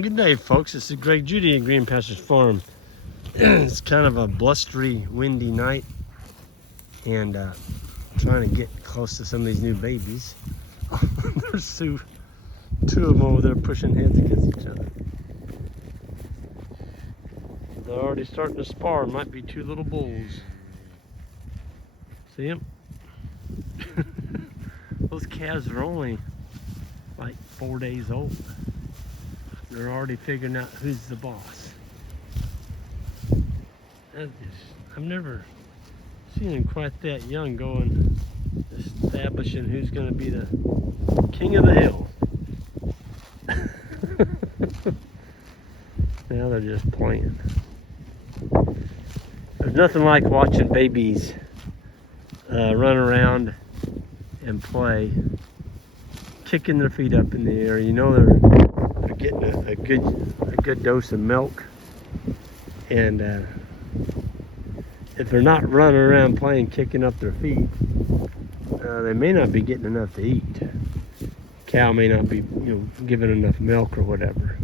Good day, folks. This is Greg Judy at Green Pastures Farm. It's kind of a blustery, windy night, and trying to get close to some of these new babies. There's two of them over there pushing heads against each other. They're already starting to spar. Might be two little bulls. See them? Those calves are only like 4 days old. They're already figuring out who's the boss. I've never seen them quite that young going, establishing who's going to be the king of the hill. Now they're just playing. There's nothing like watching babies run around and play, kicking their feet up in the air. You know they're getting a good dose of milk, and if they're not running around playing, kicking up their feet, they may not be getting enough to eat. Cow may not be, giving enough milk or whatever.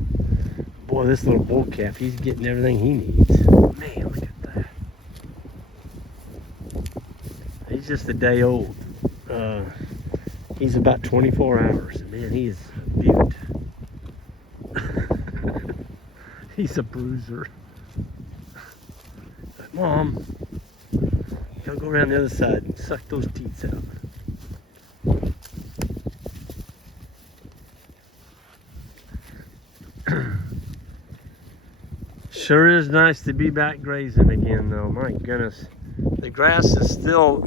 Boy, this little bull calf, he's getting everything he needs. Man, look at that. He's just a day old. He's about 24 hours. Man, he is a beaut. He's a bruiser. Mom, gotta go around the other side and suck those teeth out. Sure is nice to be back grazing again, though. My goodness, the grass is still,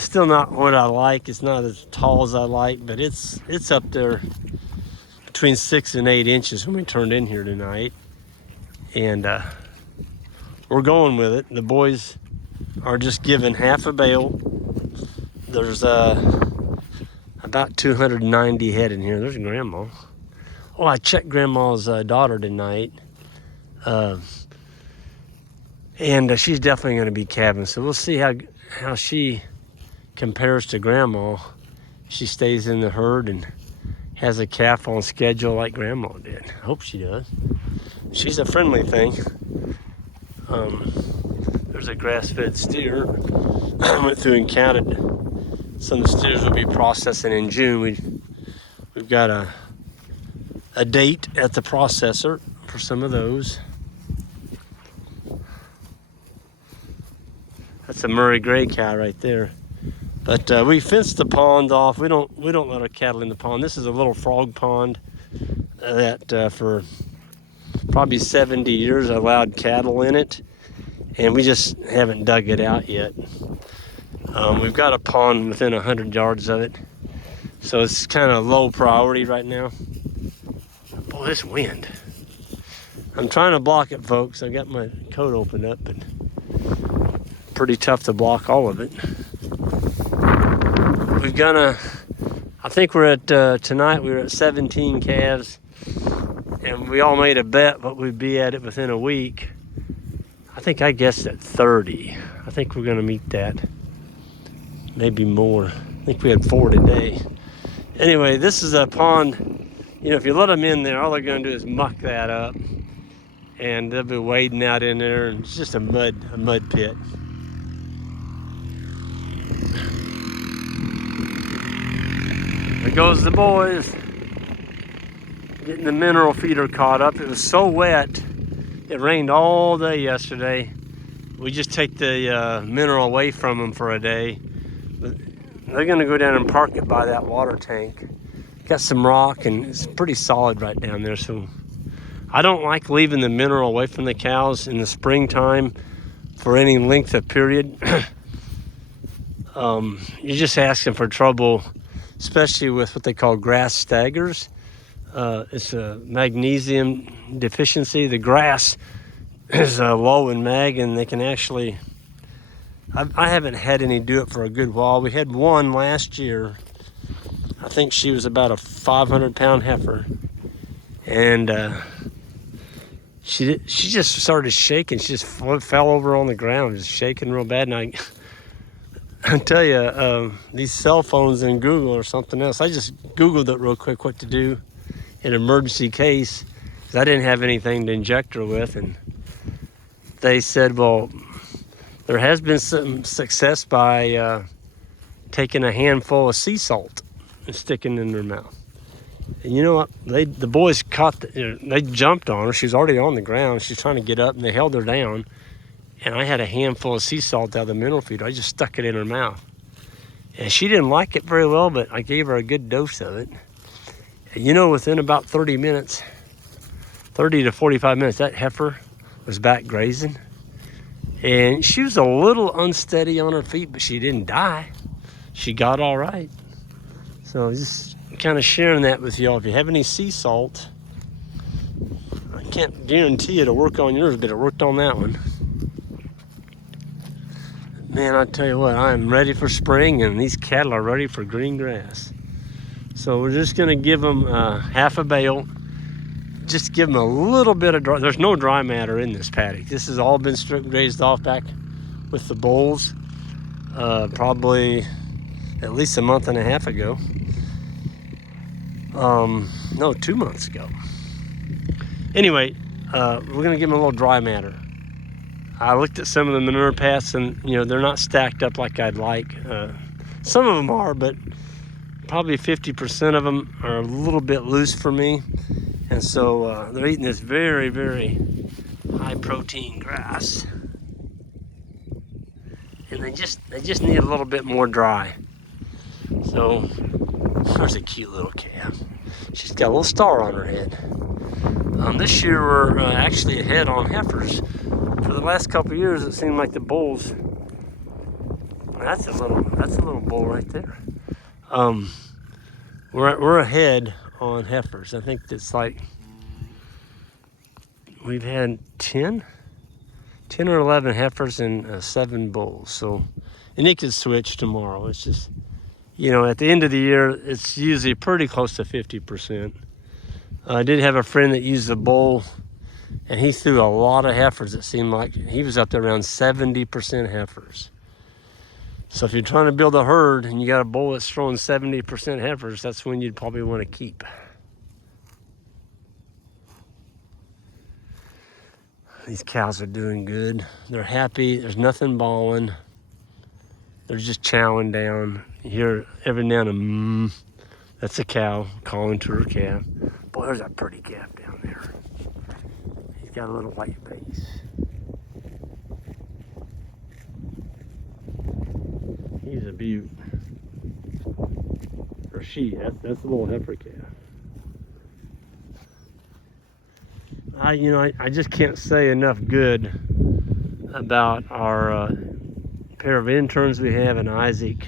still not what I like. It's not as tall as I like, but it's up there between 6 and 8 inches when we turned in here tonight, and we're going with it. The boys are just giving half a bale. There's about 290 head in here. There's Grandma. Oh, I checked Grandma's daughter tonight, and she's definitely going to be calving. So we'll see how she compares to Grandma. She stays in the herd and has a calf on schedule like Grandma did. I hope she does. She's a friendly thing. There's a grass-fed steer. I went through and counted. Some of the steers will be processing in June. We've got a date at the processor for some of those. That's a Murray Gray cow right there. But we fenced the pond off. We don't let our cattle in the pond. This is a little frog pond that for probably 70 years allowed cattle in it, and we just haven't dug it out yet. We've got a pond within 100 yards of it, so it's kind of low priority right now. Boy, this wind. I'm trying to block it, folks. I got my coat opened up, but pretty tough to block all of it. I think we're at, tonight we were at 17 calves, and we all made a bet what we'd be at it within a week. I think I guessed at 30. I think we're gonna meet that. Maybe more. I think we had 4 today. Anyway, this is a pond. If you let them in there, all they're gonna do is muck that up, and they'll be wading out in there, and it's just a mud pit. There goes the boys, getting the mineral feeder caught up. It was so wet. It rained all day yesterday. We just take the mineral away from them for a day. But they're gonna go down and park it by that water tank. Got some rock, and it's pretty solid right down there. So I don't like leaving the mineral away from the cows in the springtime for any length of period. You're just asking for trouble, especially with what they call grass staggers. It's a magnesium deficiency. The grass is low in mag, and they can actually, I haven't had any do it for a good while. We had one last year. I think she was about a 500-pound heifer, and she just started shaking. She just fell over on the ground, just shaking real bad. And I tell you, these cell phones and Google or something else. I just Googled it real quick what to do, in emergency case, because I didn't have anything to inject her with. And they said, well, there has been some success by taking a handful of sea salt and sticking it in her mouth. And you know what? The boys they jumped on her. She was already on the ground. She was trying to get up, and they held her down. And I had a handful of sea salt out of the mineral feeder. I just stuck it in her mouth. And she didn't like it very well, but I gave her a good dose of it. And you know, within about 30 to 45 minutes, that heifer was back grazing. And she was a little unsteady on her feet, but she didn't die. She got all right. So just kind of sharing that with y'all. If you have any sea salt, I can't guarantee it'll work on yours, but it worked on that one. Man, I tell you what, I'm ready for spring, and these cattle are ready for green grass. So we're just going to give them half a bale. Just give them a little bit of dry. There's no dry matter in this paddock. This has all been stripped, grazed off back with the bulls, probably at least a month and a half ago. No, 2 months ago. Anyway, we're going to give them a little dry matter. I looked at some of the manure paths, and you know, they're not stacked up like I'd like. Some of them are, but probably 50% of them are a little bit loose for me. And so they're eating this very, very high protein grass. And they just need a little bit more dry. So there's a cute little calf. She's got a little star on her head. This year we're actually ahead on heifers. For the last couple of years, it seemed like the bulls. That's a little bull right there. We're ahead on heifers. I think it's like we've had 10 or 11 heifers and 7 bulls. So, and it could switch tomorrow. It's just, you know, at the end of the year, it's usually pretty close to 50%. I did have a friend that used a bull, and he threw a lot of heifers. It seemed like he was up to around 70% heifers. So if you're trying to build a herd and you got a bull that's throwing 70% heifers, that's when you'd probably want to keep. These cows are doing good. They're happy. There's nothing bawling. They're just chowing down. You hear every now and then, that's a cow calling to her calf. Boy, there's a pretty calf down there. He's got a little white face. He's a beaut. Or she, that's a little heifer calf. I just can't say enough good about our pair of interns we have and Isaac.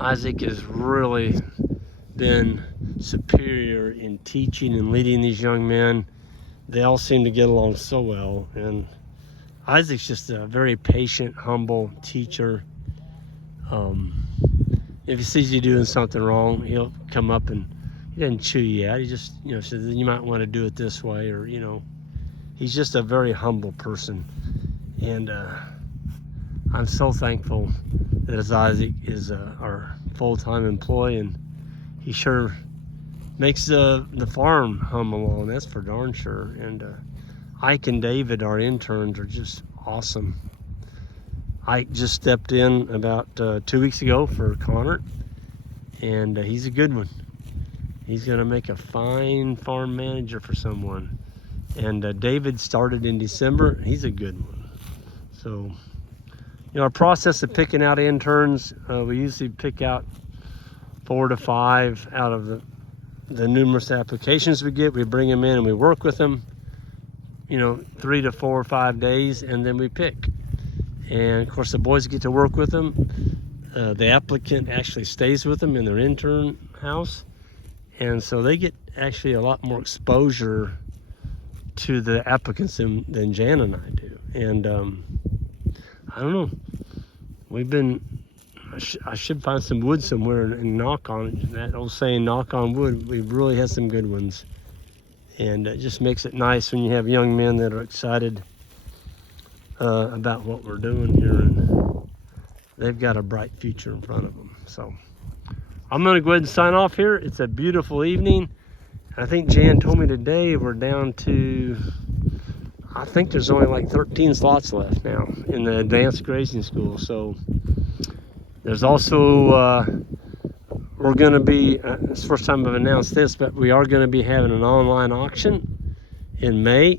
Isaac has really been superior in teaching and leading these young men. They all seem to get along so well, and Isaac's just a very patient, humble teacher. If he sees you doing something wrong, he'll come up and he doesn't chew you out. He just, says you might want to do it this way, or he's just a very humble person. And I'm so thankful that as Isaac is our full-time employee, and he sure makes the farm hum along. That's for darn sure. And Ike and David, our interns, are just awesome. Ike just stepped in about 2 weeks ago for Connor, and he's a good one. He's going to make a fine farm manager for someone. And David started in December. He's a good one. So, our process of picking out interns, we usually pick out 4 to 5 out of the numerous applications we get. We bring them in and we work with them, 3 to 4 or 5 days, and then we pick. And of course the boys get to work with them. The applicant actually stays with them in their intern house. And so they get actually a lot more exposure to the applicants than Jan and I do. And I don't know, I should find some wood somewhere and knock on it. That old saying, knock on wood, we've really had some good ones. And it just makes it nice when you have young men that are excited about what we're doing here, and they've got a bright future in front of them. So I'm going to go ahead and sign off here. It's a beautiful evening. I think Jan told me today we're down to, I think there's only like 13 slots left now in the advanced grazing school. So there's also, we're going to be, it's the first time I've announced this, but we are going to be having an online auction in May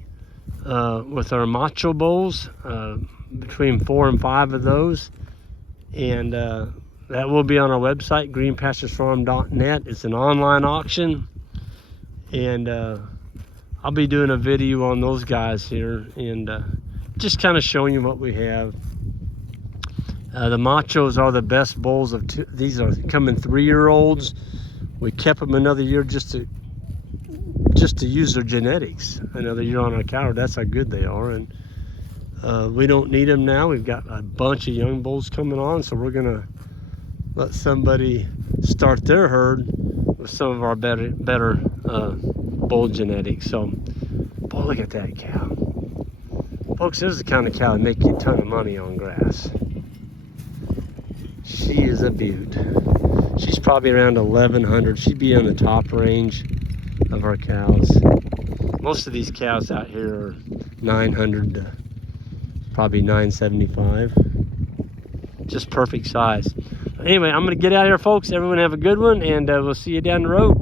with our macho bulls, between 4 and 5 of those. And that will be on our website, greenpasturesfarm.net. It's an online auction. And I'll be doing a video on those guys here and just kind of showing you what we have. The machos are the best bulls of these are coming 3-year-olds. We kept them another year just to use their genetics. Another year on our cow. That's how good they are. And we don't need them now. We've got a bunch of young bulls coming on, so we're gonna let somebody start their herd with some of our better bull genetics. So, boy, look at that cow. Folks, this is the kind of cow that make you a ton of money on grass. She is a beaut. She's probably around 1,100. She'd be on the top range of our cows. Most of these cows out here are 900 to probably 975. Just perfect size. Anyway, I'm going to get out of here, folks. Everyone have a good one, and we'll see you down the road.